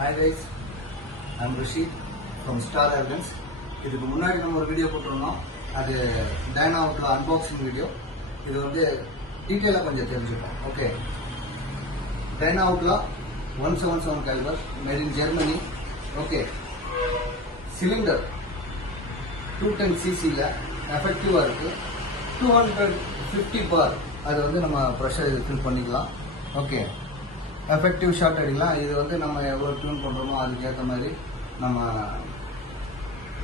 Hi guys, I'm Rishi from Star Arrogance. இதுக்கு முன்னாடி நம்ம ஒரு வீடியோ போட்டிருந்தோம். அது டைனாவுட்ல அன்பாக்சிங் வீடியோ. இது வந்து டீட்டெயிலாக கொஞ்சம் தெரிஞ்சுப்போம். ஓகே, டைனாவுட்ல 177 caliber made in Germany. Okay, cylinder 210cc எஃபெக்டிவாக இருக்குது. 250 பார் அது வந்து நம்ம ப்ரெஷர் இது ஃபில் பண்ணிக்கலாம். ஓகே, எஃபெக்டிவ் ஷாட் அடிக்கலாம். இது வந்து நம்ம எவ்வளோ டியூன் பண்ணுறோமோ அதுக்கேற்ற மாதிரி நம்ம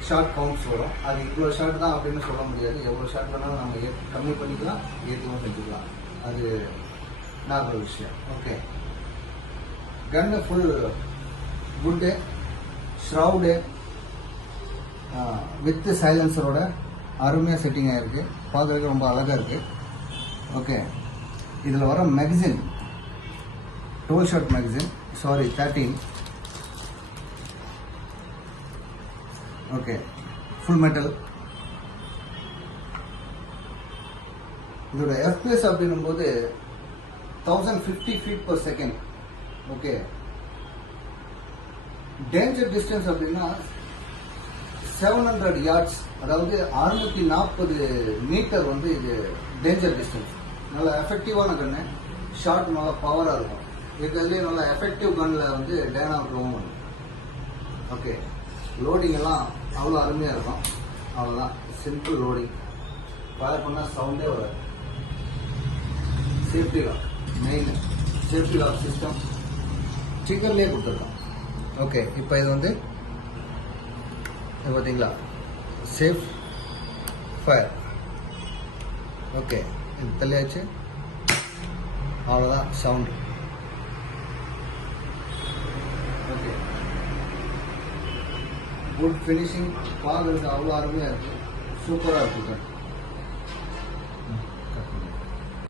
ஷார்ட் கவுண்ட்ஸ் வரும். அது இவ்வளோ ஷார்ட் தான் அப்படின்னு சொல்ல முடியாது. எவ்வளோ ஷார்ட் வேணாலும் நம்ம கம்மி பண்ணிக்கலாம், ஏற்றவும் செஞ்சுக்கலாம். அது நார்மல் விஷயம். Okay, gun full good shroud with சைலன்சரோட அருமையாக செட்டிங் ஆகிருக்கு. பார்க்குறதுக்கு ரொம்ப அழகாக இருக்குது. ஓகே, இதில் வர magazine 12 shot magazine, sorry 13. Okay, full metal. இதோட FPS அப்படின்னும்போது 1050 feet per second. Okay, danger distance அப்படின்னா 700 yards, அதாவது 640 மீட்டர் வந்து இது டேஞ்சர் டிஸ்டன்ஸ். நல்ல எஃபெக்டிவான கன்னு, ஷார்ட் நல்லா பவராக இருக்கும். இருக்கிறதுலேயே நல்லா எஃபெக்டிவ் கன்னில் வந்து டைனாவுக்கு ரொம்ப பண்ணும். ஓகே, லோடிங் எல்லாம் அவ்வளோ அருமையாக இருக்கும். அவ்வளோதான், சிம்பிள் லோடிங். ஃபயர் பண்ணால் சவுண்டே வராது. Safety lock, main safety lock system ஸ்டிக்கர்லேயே கொடுத்துருக்கோம். ஓகே, இப்போ இது வந்து இது பார்த்தீங்களா, சேஃப் ஃபயர். ஓகே, இது தள்ளியாச்சு, அவ்வளோதான் சவுண்டு. ஓகே, குட் ஃபினிஷிங், பார்க்குறதுக்கு அவ்வளோ அருமையாக இருக்குது, சூப்பராக இருக்குது.